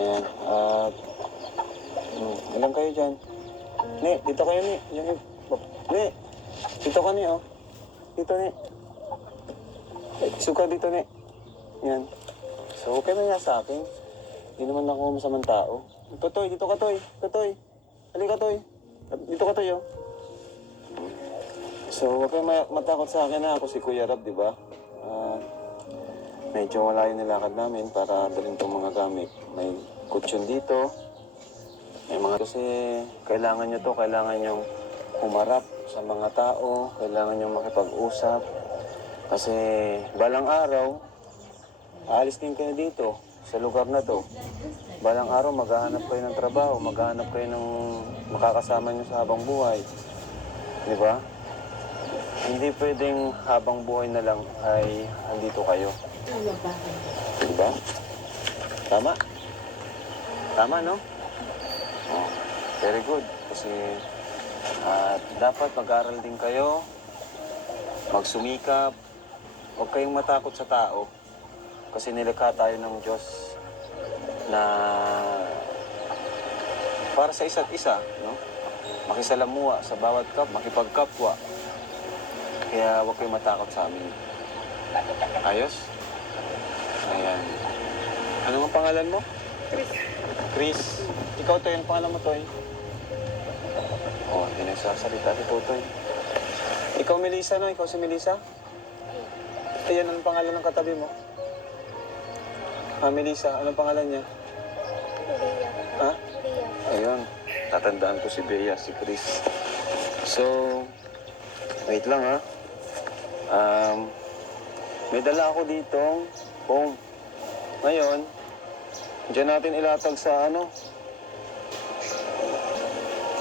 Ayan. At, ilan kayo dyan? Ni, dito kayo, Ni. Yan, Ni, dito ka, Ni, oh. Dito, Ni. Suka dito, Ni. Yan. So, okay na nga sa akin. Hindi naman ako masamang tao. Totoy, dito ka, Toy. Totoy. Halika, Toy. Dito ka, Toy, oh. So, huwag kayong matakot sa akin na ako si Kuya Rab, di ba? Medyo wala yung nilakad namin para dalhin itong mga gamit. May kutsyon dito. May mga kasi kailangan nyo to, kailangan nyo humarap sa mga tao, kailangan nyo makipag-usap. Kasi balang araw, aalis din kayo dito sa lugar na to. Balang araw, maghahanap kayo ng trabaho, maghahanap kayo ng makakasama nyo sa habang buhay. Di ba? Hindi pwedeng habang buhay na lang ay andito kayo. Di ba? Tama? Tama, no? Oh, very good. Kasi dapat mag-aral din kayo, magsumikap, huwag kayong matakot sa tao. Kasi nilikha tayo ng Diyos na para sa isa't isa, no? Makisalamuha sa bawat makipagkapwa. Kaya huwag kayong matakot sa amin. Ayos? Ayan. Ano ang pangalan mo? Chris. Chris. Ikaw, Toy. Ang pangalan mo, Toy? Oh, hindi nagsasalita si Totoy. Ikaw, Melissa, no? Ikaw si Melissa? Ayan, anong pangalan ng katabi mo? Melissa, anong pangalan niya? Bea. Ha? Bea. Ayun. Tatandaan ko si Bea, si Chris. So, wait lang, ha? May dala ako ditong phone. Ngayon, diyan natin ilatag sa